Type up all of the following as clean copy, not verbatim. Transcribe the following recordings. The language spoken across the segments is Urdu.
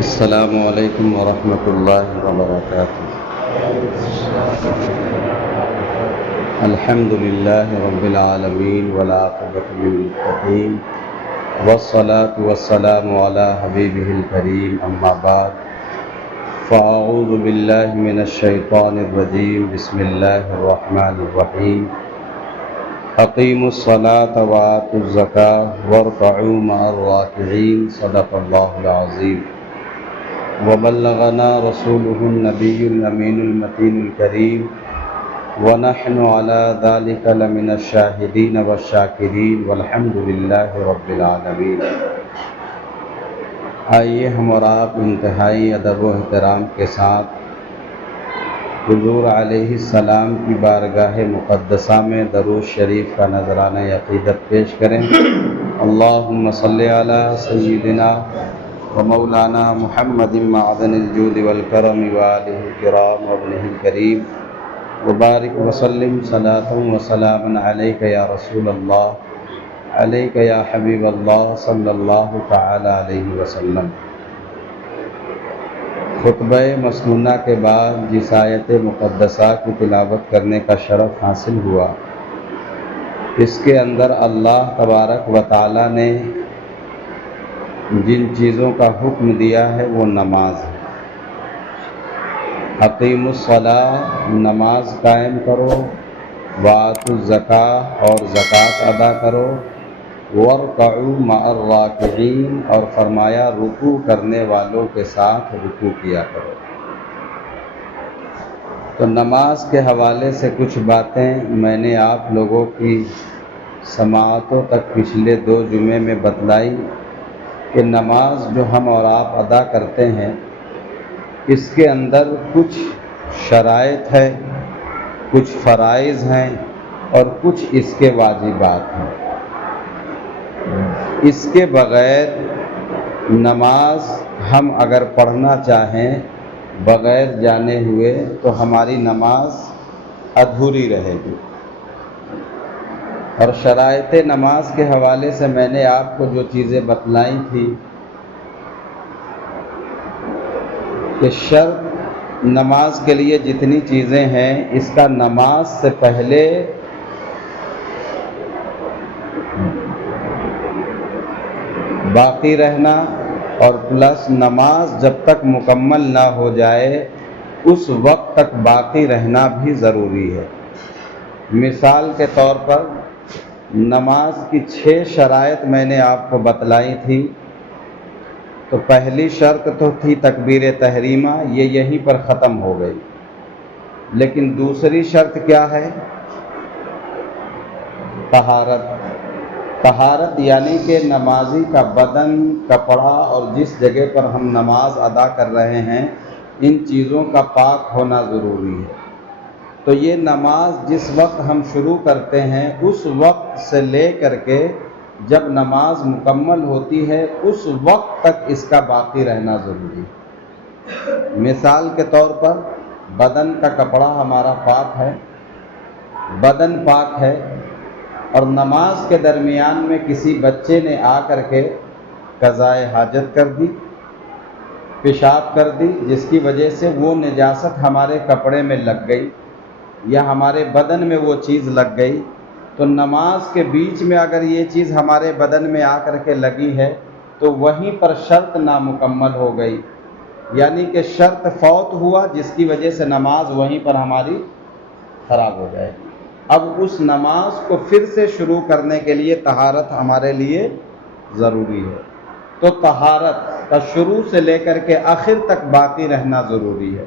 السلام علیکم ورحمۃ اللہ وبرکاتہ۔ الحمد للہ رب العالمین والعاقبۃ للمتقین والصلاة والسلام علی حبیبہ الکریم، اما بعد فاعوذ باللہ من الشیطان الرجیم، بسم اللہ الرحمن الرحیم۔ اقیموا الصلاة وآتوا الزکاة وارکعوا مع الراکعین، صدق اللہ العظیم۔ وبلغنا رسوله النبی الامین المتین الکریم، ونحن على ذلك لمن الشاہدین والشاکرین، والحمد للہ رب العالمین۔ آئیے ہم اور آپ انتہائی ادب و احترام کے ساتھ حضور علیہ السلام کی بارگاہ مقدسہ میں درود شریف کا نذرانہ عقیدت پیش کریں۔ اللہم صلی علی سیدنا ومولانا محمد معدن الجود والکرم وآلہ الکرام وابنہ الکریم، وبارک وسلم صلاۃ وسلام علیک یا رسول اللہ، علیک یا حبیب اللہ، صلی اللہ تعالی علیہ وسلم۔ خطبہ مسنونہ کے بعد جس آیت مقدسہ کی تلاوت کرنے کا شرف حاصل ہوا، اس کے اندر اللہ تبارک و تعالی نے جن چیزوں کا حکم دیا ہے وہ نماز ہے۔ اقیموا الصلاۃ، نماز قائم کرو، وآتوا الزکاۃ، اور زکوٰۃ ادا کرو، وارکعوا مع الراکعین، اور فرمایا رکوع کرنے والوں کے ساتھ رکوع کیا کرو۔ تو نماز کے حوالے سے کچھ باتیں میں نے آپ لوگوں کی سماعتوں تک پچھلے 2 جمعے میں بتلائی کہ نماز جو ہم اور آپ ادا کرتے ہیں، اس کے اندر کچھ شرائط ہے، کچھ فرائض ہیں اور کچھ اس کے واجبات ہیں۔ اس کے بغیر نماز ہم اگر پڑھنا چاہیں بغیر جانے ہوئے تو ہماری نماز ادھوری رہے گی۔ اور شرائط نماز کے حوالے سے میں نے آپ کو جو چیزیں بتلائی تھی کہ شرط نماز کے لیے جتنی چیزیں ہیں، اس کا نماز سے پہلے باقی رہنا اور پلس نماز جب تک مکمل نہ ہو جائے اس وقت تک باقی رہنا بھی ضروری ہے۔ مثال کے طور پر نماز کی 6 شرائط میں نے آپ کو بتلائی تھی۔ تو پہلی شرط تو تھی تکبیر تحریمہ، یہ یہیں پر ختم ہو گئی۔ لیکن دوسری شرط کیا ہے؟ طہارت۔ طہارت یعنی کہ نمازی کا بدن، کپڑا اور جس جگہ پر ہم نماز ادا کر رہے ہیں، ان چیزوں کا پاک ہونا ضروری ہے۔ تو یہ نماز جس وقت ہم شروع کرتے ہیں اس وقت سے لے کر کے جب نماز مکمل ہوتی ہے اس وقت تک اس کا باقی رہنا ضروری ہے۔ مثال کے طور پر بدن کا کپڑا ہمارا پاک ہے، بدن پاک ہے، اور نماز کے درمیان میں کسی بچے نے آ کر کے قضائے حاجت کر دی، پیشاب کر دی، جس کی وجہ سے وہ نجاست ہمارے کپڑے میں لگ گئی یا ہمارے بدن میں وہ چیز لگ گئی، تو نماز کے بیچ میں اگر یہ چیز ہمارے بدن میں آ کر کے لگی ہے تو وہیں پر شرط نامکمل ہو گئی، یعنی کہ شرط فوت ہوا جس کی وجہ سے نماز وہیں پر ہماری خراب ہو جائے گی۔ اب اس نماز کو پھر سے شروع کرنے کے لیے طہارت ہمارے لیے ضروری ہے۔ تو طہارت کا شروع سے لے کر کے آخر تک باقی رہنا ضروری ہے۔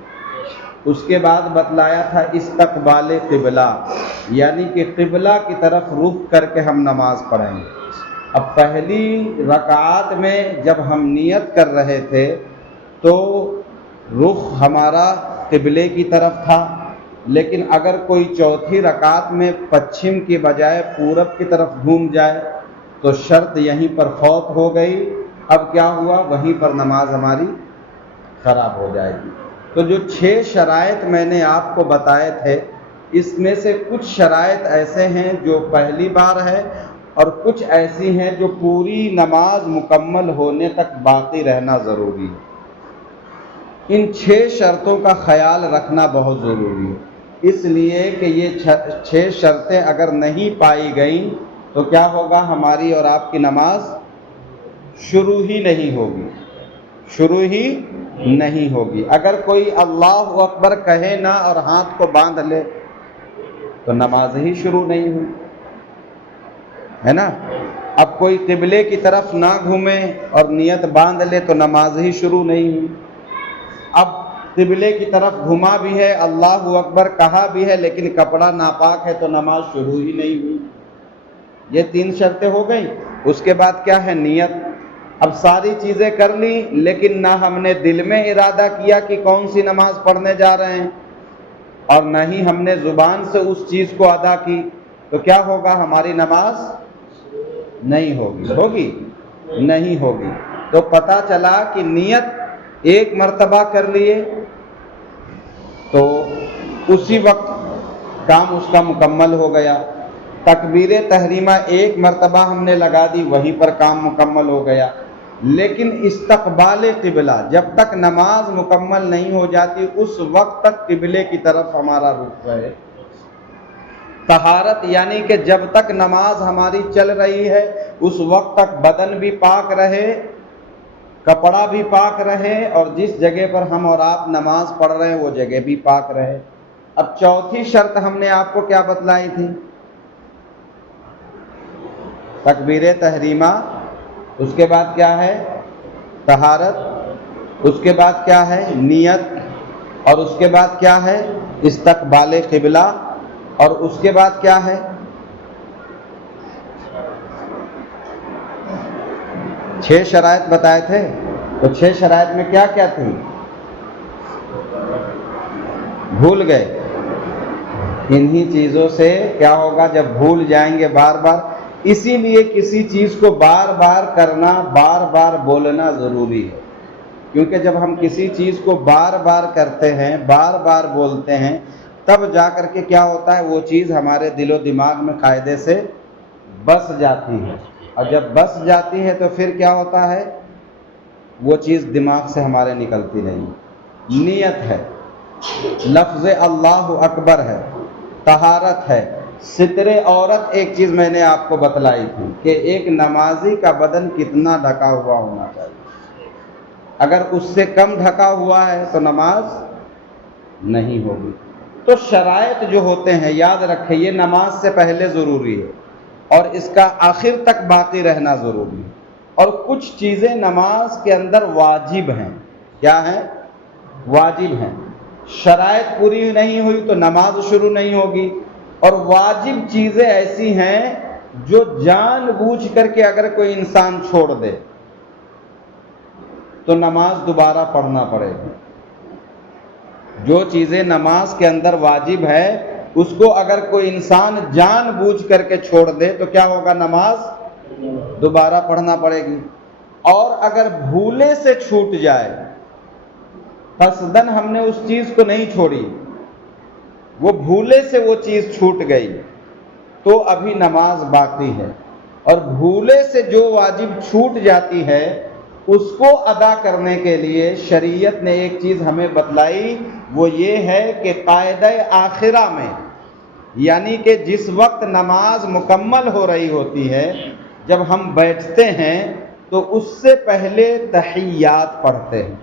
اس کے بعد بتلایا تھا استقبال قبلہ، یعنی کہ قبلہ کی طرف رخ کر کے ہم نماز پڑھیں گے۔ اب پہلی رکعات میں جب ہم نیت کر رہے تھے تو رخ ہمارا قبلے کی طرف تھا، لیکن اگر کوئی چوتھی رکعت میں پچھم کی بجائے پورب کی طرف گھوم جائے تو شرط یہیں پر فوت ہو گئی۔ اب کیا ہوا؟ وہیں پر نماز ہماری خراب ہو جائے گی۔ تو جو 6 شرائط میں نے آپ کو بتائے تھے، اس میں سے کچھ شرائط ایسے ہیں جو پہلی بار ہے اور کچھ ایسی ہیں جو پوری نماز مکمل ہونے تک باقی رہنا ضروری ہے۔ ان 6 شرطوں کا خیال رکھنا بہت ضروری ہے، اس لیے کہ یہ 6 شرطیں اگر نہیں پائی گئیں تو کیا ہوگا؟ ہماری اور آپ کی نماز شروع ہی نہیں ہوگی، شروع ہی نہیں ہوگی۔ اگر کوئی اللہ اکبر کہے نہ اور ہاتھ کو باندھ لے تو نماز ہی شروع نہیں ہوئی، ہے نا؟ اب کوئی قبلے کی طرف نہ گھومے اور نیت باندھ لے تو نماز ہی شروع نہیں ہوئی۔ اب قبلے کی طرف گھما بھی ہے، اللہ اکبر کہا بھی ہے، لیکن کپڑا ناپاک ہے تو نماز شروع ہی نہیں ہوئی۔ یہ 3 شرطیں ہو گئیں۔ اس کے بعد کیا ہے؟ نیت۔ اب ساری چیزیں کر لی لیکن نہ ہم نے دل میں ارادہ کیا کہ کون سی نماز پڑھنے جا رہے ہیں، اور نہ ہی ہم نے زبان سے اس چیز کو ادا کی، تو کیا ہوگا؟ ہماری نماز نہیں ہوگی، ہوگی نہیں ہوگی۔ تو پتہ چلا کہ نیت ایک مرتبہ کر لیے تو اسی وقت کام اس کا مکمل ہو گیا۔ تکبیر تحریمہ ایک مرتبہ ہم نے لگا دی، وہیں پر کام مکمل ہو گیا۔ لیکن استقبال قبلہ جب تک نماز مکمل نہیں ہو جاتی اس وقت تک قبلے کی طرف ہمارا رخ رہے۔ طہارت یعنی کہ جب تک نماز ہماری چل رہی ہے اس وقت تک بدن بھی پاک رہے، کپڑا بھی پاک رہے، اور جس جگہ پر ہم اور آپ نماز پڑھ رہے ہیں وہ جگہ بھی پاک رہے۔ اب چوتھی شرط ہم نے آپ کو کیا بتلائی تھی؟ تکبیر تحریمہ، اس کے بعد کیا ہے؟ طہارت، اس کے بعد کیا ہے؟ نیت، اور اس کے بعد کیا ہے؟ استقبال قبلہ، اور اس کے بعد کیا ہے؟ 6 شرائط بتائے تھے، تو 6 شرائط میں کیا کیا تھی؟ بھول گئے۔ انہی چیزوں سے کیا ہوگا جب بھول جائیں گے بار بار؟ اسی لیے کسی چیز کو بار بار کرنا، بار بار بولنا ضروری ہے، کیونکہ جب ہم کسی چیز کو بار بار کرتے ہیں، بار بار بولتے ہیں، تب جا کر کے کیا ہوتا ہے؟ وہ چیز ہمارے دل و دماغ میں قاعدے سے بس جاتی ہے، اور جب بس جاتی ہے تو پھر کیا ہوتا ہے؟ وہ چیز دماغ سے ہمارے نکلتی نہیں۔ نیت ہے، لفظ اللہ اکبر ہے، طہارت ہے، ستر عورت۔ ایک چیز میں نے آپ کو بتلائی تھی کہ ایک نمازی کا بدن کتنا ڈھکا ہوا ہونا چاہیے، اگر اس سے کم ڈھکا ہوا ہے تو نماز نہیں ہوگی۔ تو شرائط جو ہوتے ہیں یاد رکھیں، یہ نماز سے پہلے ضروری ہے اور اس کا آخر تک باقی رہنا ضروری ہے۔ اور کچھ چیزیں نماز کے اندر واجب ہیں۔ کیا ہیں؟ واجب ہیں۔ شرائط پوری نہیں ہوئی تو نماز شروع نہیں ہوگی۔ اور واجب چیزیں ایسی ہیں جو جان بوجھ کر کے اگر کوئی انسان چھوڑ دے تو نماز دوبارہ پڑھنا پڑے گا۔ جو چیزیں نماز کے اندر واجب ہے اس کو اگر کوئی انسان جان بوجھ کر کے چھوڑ دے تو کیا ہوگا؟ نماز دوبارہ پڑھنا پڑے گی۔ اور اگر بھولے سے چھوٹ جائے، قصدن ہم نے اس چیز کو نہیں چھوڑی، وہ بھولے سے وہ چیز چھوٹ گئی تو ابھی نماز باقی ہے۔ اور بھولے سے جو واجب چھوٹ جاتی ہے اس کو ادا کرنے کے لیے شریعت نے ایک چیز ہمیں بتلائی، وہ یہ ہے کہ قاعدہ آخرہ میں، یعنی کہ جس وقت نماز مکمل ہو رہی ہوتی ہے، جب ہم بیٹھتے ہیں تو اس سے پہلے تحیات پڑھتے ہیں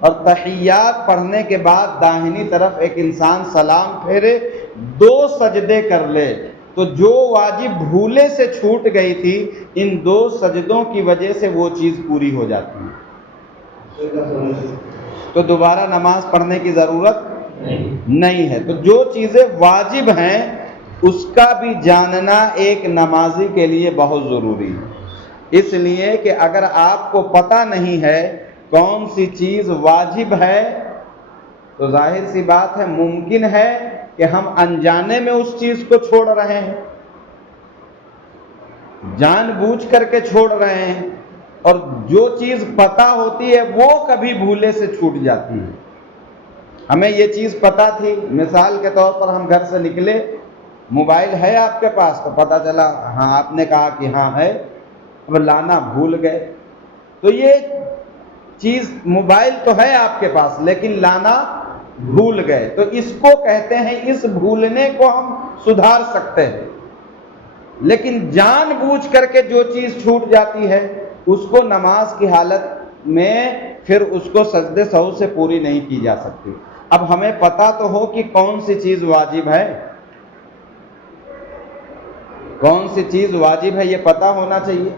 اور تحیات پڑھنے کے بعد داہنی طرف ایک انسان سلام پھیرے، 2 سجدے کر لے، تو جو واجب بھولے سے چھوٹ گئی تھی ان 2 سجدوں کی وجہ سے وہ چیز پوری ہو جاتی ہے، تو دوبارہ نماز پڑھنے کی ضرورت نہیں ہے۔ تو جو چیزیں واجب ہیں اس کا بھی جاننا ایک نمازی کے لیے بہت ضروری ہے، اس لیے کہ اگر آپ کو پتہ نہیں ہے کون سی چیز واجب ہے تو ظاہر سی بات ہے ممکن ہے کہ ہم انجانے میں اس چیز کو چھوڑ رہے ہیں، جان بوجھ کر کے چھوڑ رہے ہیں، اور جو چیز پتہ ہوتی ہے وہ کبھی بھولے سے چھوٹ جاتی ہے۔ ہمیں یہ چیز پتہ تھی، مثال کے طور پر ہم گھر سے نکلے، موبائل ہے آپ کے پاس تو پتہ چلا ہاں آپ نے کہا کہ ہاں ہے، اب لانا بھول گئے، تو یہ چیز موبائل تو ہے آپ کے پاس لیکن لانا بھول گئے، تو اس کو کہتے ہیں، اس بھولنے کو ہم سدھار سکتے ہیں، لیکن جان بوجھ کر کے جو چیز چھوٹ جاتی ہے اس کو نماز کی حالت میں پھر اس کو سجدے سہو سے پوری نہیں کی جا سکتی۔ اب ہمیں پتہ تو ہو کہ کون سی چیز واجب ہے، کون سی چیز واجب ہے، یہ پتہ ہونا چاہیے،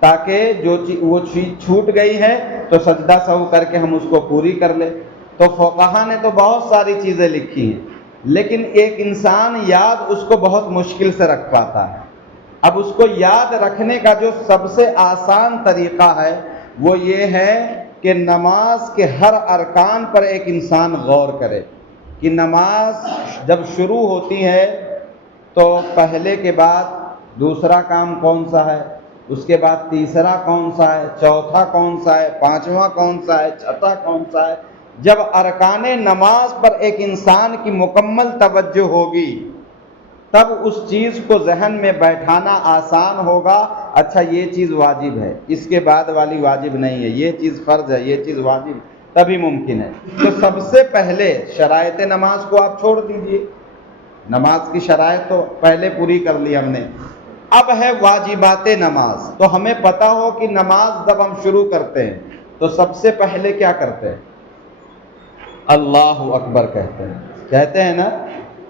تاکہ جو وہ چیز چھوٹ گئی ہے تو سجدہ سہو کر کے ہم اس کو پوری کر لیں۔ تو فقہا نے تو بہت ساری چیزیں لکھی ہیں، لیکن ایک انسان یاد اس کو بہت مشکل سے رکھ پاتا ہے۔ اب اس کو یاد رکھنے کا جو سب سے آسان طریقہ ہے وہ یہ ہے کہ نماز کے ہر ارکان پر ایک انسان غور کرے کہ نماز جب شروع ہوتی ہے تو پہلے کے بعد دوسرا کام کون سا ہے، اس کے بعد تیسرا کون سا ہے، چوتھا کون سا ہے، پانچواں کون سا ہے، چھٹا کون سا ہے۔ جب ارکان نماز پر ایک انسان کی مکمل توجہ ہوگی تب اس چیز کو ذہن میں بیٹھانا آسان ہوگا۔ اچھا یہ چیز واجب ہے، اس کے بعد والی واجب نہیں ہے، یہ چیز فرض ہے، یہ چیز واجب ہے، تبھی ممکن ہے۔ تو سب سے پہلے شرائط نماز کو آپ چھوڑ دیجئے، نماز کی شرائط تو پہلے پوری کر لی ہم نے، اب ہے واجبات نماز۔ تو ہمیں پتہ ہو کہ نماز جب ہم شروع کرتے ہیں تو سب سے پہلے کیا کرتے ہیں؟ اللہ اکبر کہتے ہیں نا۔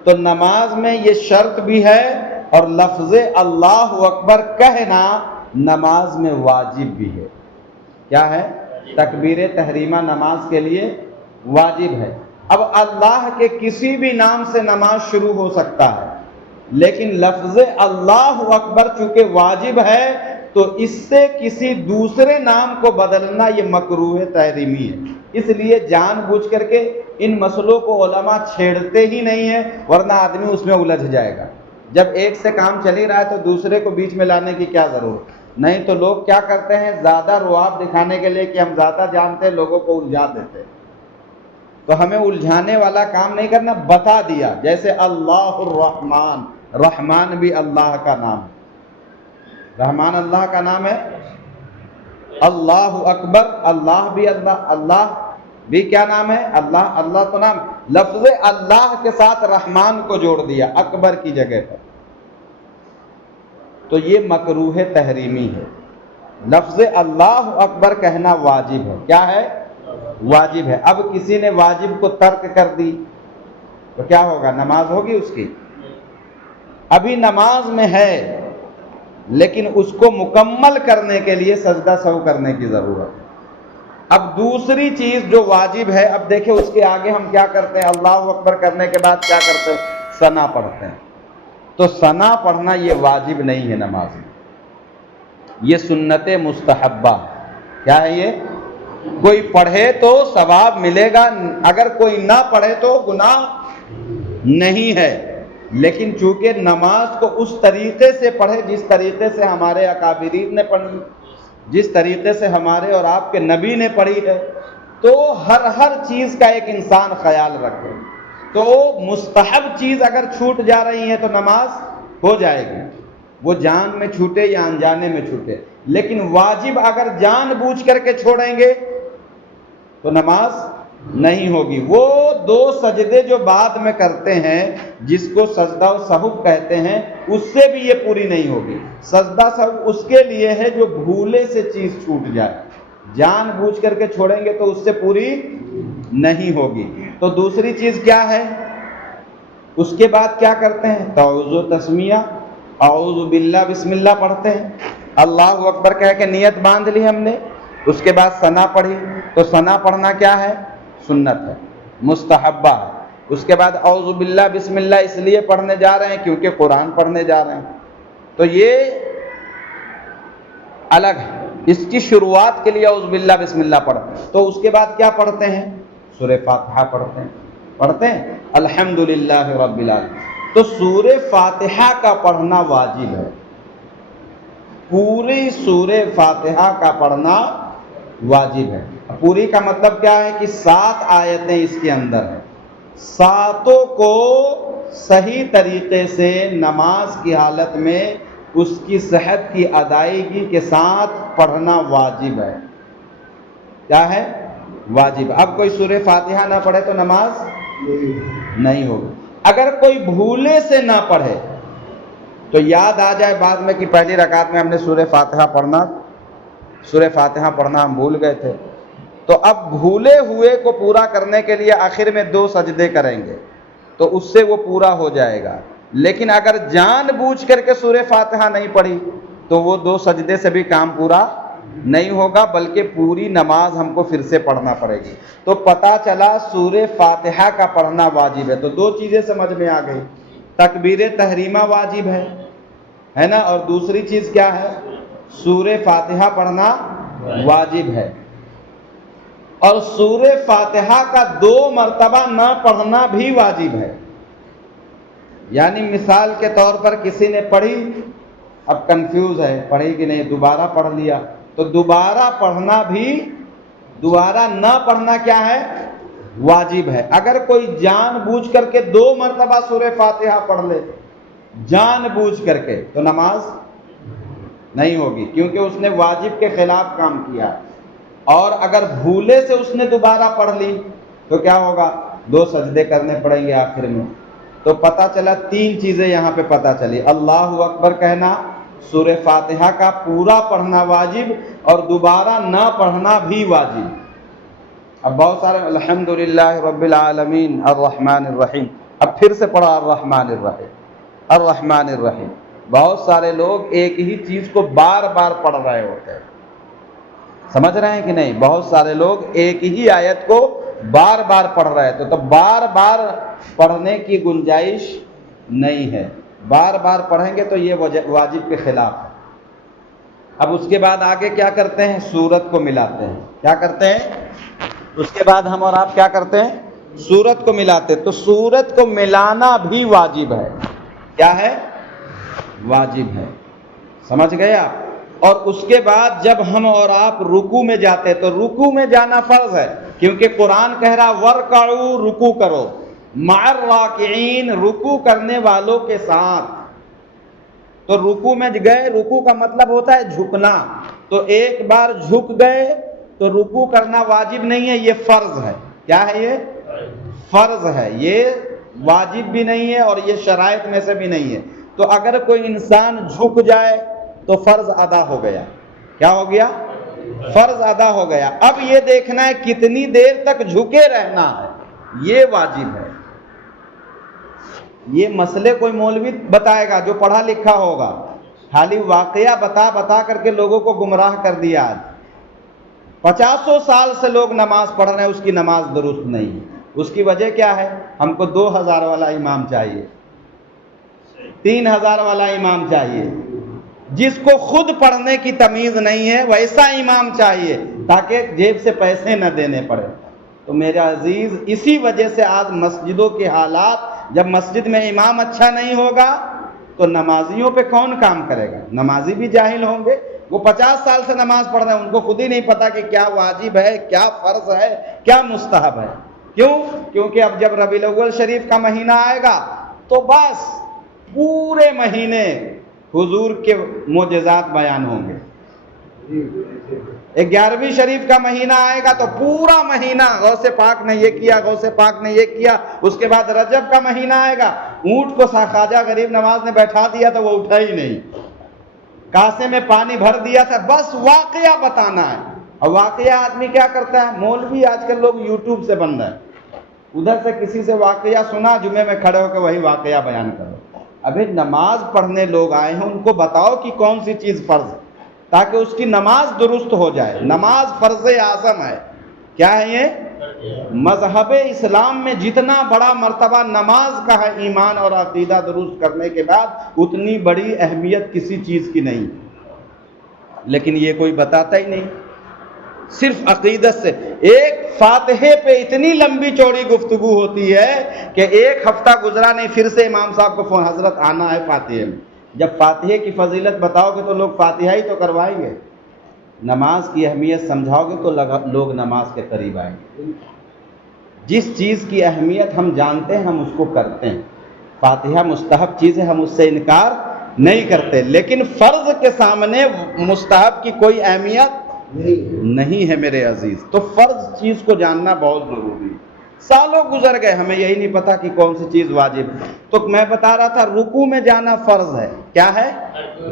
تو نماز میں یہ شرط بھی ہے اور لفظ اللہ اکبر کہنا نماز میں واجب بھی ہے۔ کیا ہے؟ تکبیر تحریمہ نماز کے لیے واجب ہے۔ اب اللہ کے کسی بھی نام سے نماز شروع ہو سکتا ہے، لیکن لفظ اللہ اکبر چونکہ واجب ہے تو اس سے کسی دوسرے نام کو بدلنا یہ مکروہ تحریمی ہے۔ اس لیے جان بوجھ کر کے ان مسئلوں کو علماء چھیڑتے ہی نہیں ہیں، ورنہ آدمی اس میں الجھ جائے گا۔ جب ایک سے کام چل ہی رہا ہے تو دوسرے کو بیچ میں لانے کی کیا ضرورت؟ نہیں تو لوگ کیا کرتے ہیں، زیادہ رعب دکھانے کے لیے کہ ہم زیادہ جانتے ہیں لوگوں کو الجھا دیتے ہیں۔ تو ہمیں الجھانے والا کام نہیں کرنا، بتا دیا۔ جیسے اللہ الرحمن، رحمان بھی اللہ کا نام ہے، رحمان اللہ کا نام ہے۔ اللہ اکبر، اللہ بھی اللہ بھی کیا نام ہے؟ اللہ، اللہ تو نام۔ لفظ اللہ کے ساتھ رحمان کو جوڑ دیا اکبر کی جگہ پر، تو یہ مکروہ تحریمی ہے۔ لفظ اللہ اکبر کہنا واجب ہے۔ کیا ہے؟ واجب ہے۔ اب کسی نے واجب کو ترک کر دی تو کیا ہوگا؟ نماز ہوگی اس کی؟ ابھی نماز میں ہے لیکن اس کو مکمل کرنے کے لیے سجدہ سہو کرنے کی ضرورت ہے۔ اب دوسری چیز جو واجب ہے، اب دیکھیں اس کے آگے ہم کیا کرتے ہیں، اللہ اکبر کرنے کے بعد کیا کرتے ہیں؟ ثنا پڑھتے ہیں۔ تو ثنا پڑھنا یہ واجب نہیں ہے نماز میں، یہ سنت مستحبہ۔ کیا ہے یہ؟ کوئی پڑھے تو ثواب ملے گا، اگر کوئی نہ پڑھے تو گناہ نہیں ہے، لیکن چونکہ نماز کو اس طریقے سے پڑھے جس طریقے سے ہمارے اکابرین نے پڑھی، جس طریقے سے ہمارے اور آپ کے نبی نے پڑھی ہے، تو ہر چیز کا ایک انسان خیال رکھے۔ تو مستحب چیز اگر چھوٹ جا رہی ہے تو نماز ہو جائے گی، وہ جان میں چھوٹے یا انجانے میں چھوٹے، لیکن واجب اگر جان بوجھ کر کے چھوڑیں گے تو نماز نہیں ہوگی۔ وہ دو سجدے جو بعد میں کرتے ہیں جس کو سجدہ و سہو کہتے ہیں، اس سے بھی یہ پوری نہیں ہوگی۔ سجدہ سہو اس کے لیے ہے جو بھولے سے چیز چھوٹ جائے، جان بوجھ کر کے چھوڑیں گے تو اس سے پوری نہیں ہوگی۔ تو دوسری چیز کیا ہے؟ اس کے بعد کیا کرتے ہیں؟ تعوذ و تسمیہ، اعوذ باللہ، بسم اللہ پڑھتے ہیں، اللہ اکبر کہہ کے نیت باندھ لی ہم نے، اس کے بعد ثنا پڑھی۔ تو ثنا پڑھنا کیا ہے؟ سنت ہے، مستحبہ ہے۔ اس کے بعد اعوذ باللہ بسم اللہ اس لیے پڑھنے جا رہے ہیں کیونکہ قرآن پڑھنے جا رہے ہیں، تو یہ الگ ہے۔ اس کی شروعات کے لیے اعوذ باللہ بسم اللہ پڑھتے ہیں۔ تو اس کے بعد کیا پڑھتے ہیں؟ سورہ فاتحہ پڑھتے ہیں الحمدللہ رب العالمین۔ تو سورہ فاتحہ کا پڑھنا واجب ہے، پوری سورہ فاتحہ کا پڑھنا واجب ہے۔ پوری کا مطلب کیا ہے کہ 7 آیتیں اس کے اندر ہیں، ساتوں کو صحیح طریقے سے نماز کی حالت میں اس کی صحت کی ادائیگی کے ساتھ پڑھنا واجب ہے۔ کیا ہے؟ واجب۔ اب کوئی سورہ فاتحہ نہ پڑھے تو نماز نہیں ہوگی۔ اگر کوئی بھولے سے نہ پڑھے تو یاد آ جائے بعد میں کہ پہلی رکعت میں ہم نے سورہ فاتحہ پڑھنا ہم بھول گئے تھے، تو اب بھولے ہوئے کو پورا کرنے کے لیے آخر میں 2 سجدے کریں گے تو اس سے وہ پورا ہو جائے گا۔ لیکن اگر جان بوجھ کر کے سورہ فاتحہ نہیں پڑھی تو وہ 2 سجدے سے بھی کام پورا نہیں ہوگا، بلکہ پوری نماز ہم کو پھر سے پڑھنا پڑے گی۔ تو پتہ چلا سورہ فاتحہ کا پڑھنا واجب ہے۔ تو 2 چیزیں سمجھ میں آ گئی، تکبیر تحریمہ واجب ہے نا، اور دوسری چیز کیا ہے؟ سورہ فاتحہ پڑھنا واجب ہے۔ اور سورہ فاتحہ کا 2 مرتبہ نہ پڑھنا بھی واجب ہے۔ یعنی مثال کے طور پر کسی نے پڑھی، اب کنفیوز ہے پڑھی کہ نہیں، دوبارہ پڑھ لیا، تو دوبارہ نہ پڑھنا کیا ہے؟ واجب ہے۔ اگر کوئی جان بوجھ کر کے 2 مرتبہ سورہ فاتحہ پڑھ لے جان بوجھ کر کے تو نماز نہیں ہوگی، کیونکہ اس نے واجب کے خلاف کام کیا۔ اور اگر بھولے سے اس نے دوبارہ پڑھ لی تو کیا ہوگا؟ 2 سجدے کرنے پڑیں گے آخر میں۔ تو پتہ چلا 3 چیزیں یہاں پہ پتہ چلی، اللہ اکبر کہنا، سورہ فاتحہ کا پورا پڑھنا واجب، اور دوبارہ نہ پڑھنا بھی واجب۔ اب بہت سارے الحمدللہ رب العالمین الرحمن الرحیم، اب پھر سے پڑھا الرحمن الرحیم الرحمن الرحیم۔ بہت سارے لوگ ایک ہی چیز کو بار بار پڑھ رہے ہوتے ہیں، سمجھ رہے ہیں کہ نہیں؟ بہت سارے لوگ ایک ہی آیت کو بار بار پڑھ رہے تھے، تو بار بار پڑھنے کی گنجائش نہیں ہے۔ بار بار پڑھیں گے تو یہ واجب کے خلاف ہے۔ اب اس کے بعد آگے کیا کرتے ہیں؟ سورت کو ملاتے ہیں۔ کیا کرتے ہیں؟ اس کے بعد ہم اور آپ کیا کرتے ہیں؟ سورت کو ملاتے۔ تو سورت کو ملانا بھی واجب ہے۔ کیا ہے؟ واجب ہے۔ سمجھ گئے آپ؟ اور اس کے بعد جب ہم اور آپ رکوع میں جاتے تو رکوع میں جانا فرض ہے، کیونکہ قرآن کہہ رہا ورکعوا، رکوع کرو، مع الراکعین، رکوع کرنے والوں کے ساتھ۔ تو رکوع میں گئے، رکوع کا مطلب ہوتا ہے جھکنا، تو ایک بار جھک گئے تو رکوع کرنا واجب نہیں ہے، یہ فرض ہے۔ کیا ہے؟ یہ فرض ہے، یہ واجب بھی نہیں ہے اور یہ شرائط میں سے بھی نہیں ہے۔ تو اگر کوئی انسان جھک جائے تو فرض ادا ہو گیا۔ کیا ہو گیا؟ فرض ادا ہو گیا۔ اب یہ دیکھنا ہے کتنی دیر تک جھکے رہنا ہے، یہ واجب ہے۔ یہ مسئلے کوئی مولوی بتائے گا جو پڑھا لکھا ہوگا، خالی واقعہ بتا بتا کر کے لوگوں کو گمراہ کر دیا۔ آج 50 سال سے لوگ نماز پڑھ رہے ہیں، اس کی نماز درست نہیں ہے۔ اس کی وجہ کیا ہے؟ ہم کو 2000 والا امام چاہیے، 3000 والا امام چاہیے، جس کو خود پڑھنے کی تمیز نہیں ہے ویسا امام چاہیے تاکہ جیب سے پیسے نہ دینے پڑے۔ تو میرے عزیز، اسی وجہ سے آج مسجدوں کے حالات، جب مسجد میں امام اچھا نہیں ہوگا تو نمازیوں پہ کون کام کرے گا؟ نمازی بھی جاہل ہوں گے۔ وہ 50 سال سے نماز پڑھ رہے ہیں، ان کو خود ہی نہیں پتا کہ کیا واجب ہے، کیا فرض ہے، کیا مستحب ہے۔ کیوں؟ کیونکہ اب جب ربیع الاول شریف کا مہینہ آئے گا تو بس پورے مہینے حضور کے معجزات بیان ہوں گے۔ 11ویں شریف کا مہینہ آئے گا تو پورا مہینہ غوث پاک نے یہ کیا، غوث پاک نے یہ کیا۔ اس کے بعد رجب کا مہینہ آئے گا، اونٹ کو خواجہ غریب نواز نے بیٹھا دیا تو وہ اٹھا ہی نہیں، کاسے میں پانی بھر دیا تھا، بس واقعہ بتانا ہے۔ اور واقعہ آدمی کیا کرتا ہے؟ مولوی آج کل لوگ یوٹیوب سے بن رہے ہیں، ادھر سے کسی سے واقعہ سنا، جمعے میں کھڑے ہو کے وہی واقعہ بیان کرو۔ ابھی نماز پڑھنے لوگ آئے ہیں، ان کو بتاؤ کہ کون سی چیز فرض ہے تاکہ اس کی نماز درست ہو جائے۔ نماز فرض اعظم ہے۔ کیا ہے یہ؟ مذہب اسلام میں جتنا بڑا مرتبہ نماز کا ہے ایمان اور عقیدہ درست کرنے کے بعد، اتنی بڑی اہمیت کسی چیز کی نہیں، لیکن یہ کوئی بتاتا ہی نہیں۔ صرف عقیدت سے ایک فاتحے پہ اتنی لمبی چوڑی گفتگو ہوتی ہے کہ ایک ہفتہ گزرا نہیں، پھر سے امام صاحب کو فون، حضرت آنا ہے فاتحے میں۔ جب فاتحے کی فضیلت بتاؤ گے تو لوگ فاتحہ ہی تو کروائیں گے، نماز کی اہمیت سمجھاؤ گے تو لوگ نماز کے قریب آئیں گے۔ جس چیز کی اہمیت ہم جانتے ہیں ہم اس کو کرتے ہیں۔ فاتحہ مستحب چیز ہے، ہم اس سے انکار نہیں کرتے، لیکن فرض کے سامنے مستحب کی کوئی اہمیت نہیں ہے میرے عزیز. تو فرض چیز کو جاننا بہت ضروری ہے. سالوں گزر گئے ہمیں یہی نہیں پتا کہ کون سی چیز واجب ہے. تو میں بتا رہا تھا رکوع میں جانا فرض ہے. کیا ہے؟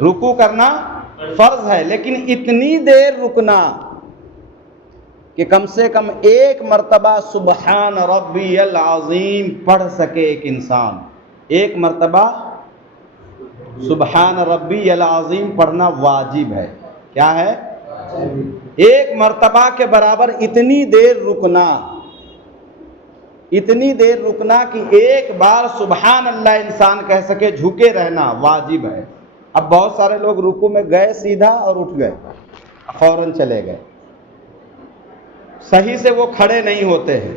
رکوع کرنا فرض ہے، لیکن اتنی دیر رکنا کہ کم سے کم ایک مرتبہ سبحان ربی العظیم پڑھ سکے ایک انسان. ایک مرتبہ سبحان ربی العظیم پڑھنا واجب ہے. کیا ہے؟ ایک مرتبہ کے برابر اتنی دیر رکنا، اتنی دیر رکنا کہ ایک بار سبحان اللہ انسان کہہ سکے، جھکے رہنا واجب ہے. اب بہت سارے لوگ رکوع میں گئے سیدھا اور اٹھ گئے، فوراً چلے گئے. صحیح سے وہ کھڑے نہیں ہوتے ہیں.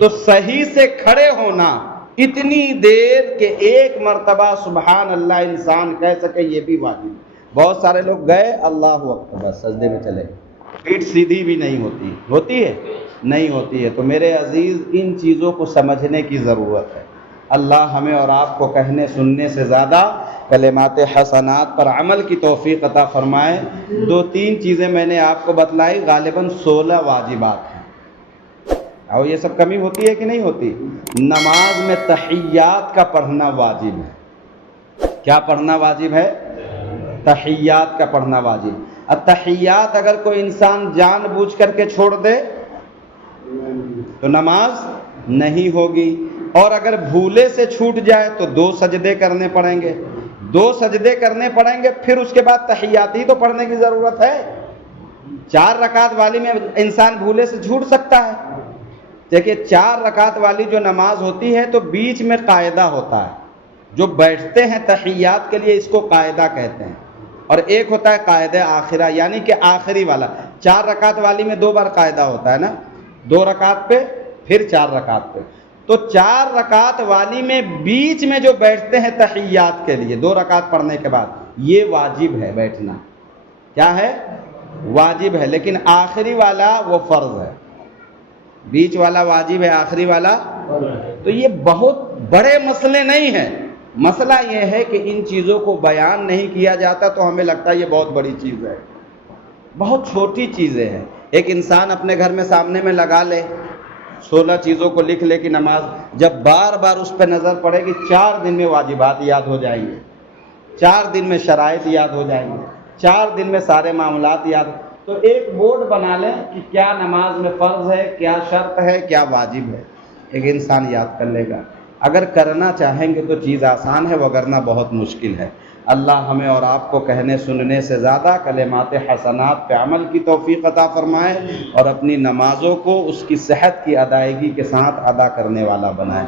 تو صحیح سے کھڑے ہونا اتنی دیر کہ ایک مرتبہ سبحان اللہ انسان کہہ سکے، یہ بھی واجب ہے. بہت سارے لوگ گئے اللہ اکبر بس سجدے میں چلے گئے. پیٹھ سیدھی بھی نہیں ہوتی. ہوتی ہے؟ نہیں ہوتی ہے. تو میرے عزیز ان چیزوں کو سمجھنے کی ضرورت ہے. اللہ ہمیں اور آپ کو کہنے سننے سے زیادہ کلمات حسنات پر عمل کی توفیق عطا فرمائے. 2-3 چیزیں میں نے آپ کو بتلائی، غالباً 16 واجبات ہیں. اور یہ سب کمی ہوتی ہے کہ نہیں ہوتی؟ نماز میں تحیات کا پڑھنا واجب ہے. کیا پڑھنا واجب ہے؟ تحیات کا پڑھنا واجب. التحیات اگر کوئی انسان جان بوجھ کر کے چھوڑ دے تو نماز نہیں ہوگی. اور اگر بھولے سے چھوٹ جائے تو 2 سجدے کرنے پڑیں گے. 2 سجدے کرنے پڑیں گے، پھر اس کے بعد تحیات ہی تو پڑھنے کی ضرورت ہے. 4 رکعت والی میں انسان بھولے سے چھوٹ سکتا ہے. دیکھیے 4 رکعت والی جو نماز ہوتی ہے تو بیچ میں قاعدہ ہوتا ہے. جو بیٹھتے ہیں تحیات کے لیے اس کو قاعدہ کہتے ہیں. اور ایک ہوتا ہے قاعدہ آخرہ، یعنی کہ آخری والا. 4 رکعت والی میں 2 بار قاعدہ ہوتا ہے نا، 2 رکعت پہ پھر 4 رکعت پہ. تو 4 رکعت والی میں بیچ میں جو بیٹھتے ہیں تحیات کے لیے 2 رکعت پڑھنے کے بعد، یہ واجب ہے بیٹھنا. کیا ہے؟ واجب ہے. لیکن آخری والا وہ فرض ہے. بیچ والا واجب ہے، آخری والا. تو یہ بہت بڑے مسئلے نہیں ہیں. مسئلہ یہ ہے کہ ان چیزوں کو بیان نہیں کیا جاتا تو ہمیں لگتا ہے یہ بہت بڑی چیز ہے. بہت چھوٹی چیزیں ہیں. ایک انسان اپنے گھر میں سامنے میں لگا لے، 16 چیزوں کو لکھ لے کہ نماز، جب بار بار اس پہ نظر پڑے گی 4 دن میں واجبات یاد ہو جائیں گے، 4 دن میں شرائط یاد ہو جائیں گے، 4 دن میں سارے معاملات یاد. تو ایک بورڈ بنا لیں کہ کیا نماز میں فرض ہے، کیا شرط ہے، کیا واجب ہے. ایک انسان یاد کر لے گا. اگر کرنا چاہیں گے تو چیز آسان ہے، وگرنہ بہت مشکل ہے. اللہ ہمیں اور آپ کو کہنے سننے سے زیادہ کلمات حسنات پہ عمل کی توفیق عطا فرمائے اور اپنی نمازوں کو اس کی صحت کی ادائیگی کے ساتھ ادا کرنے والا بنائے.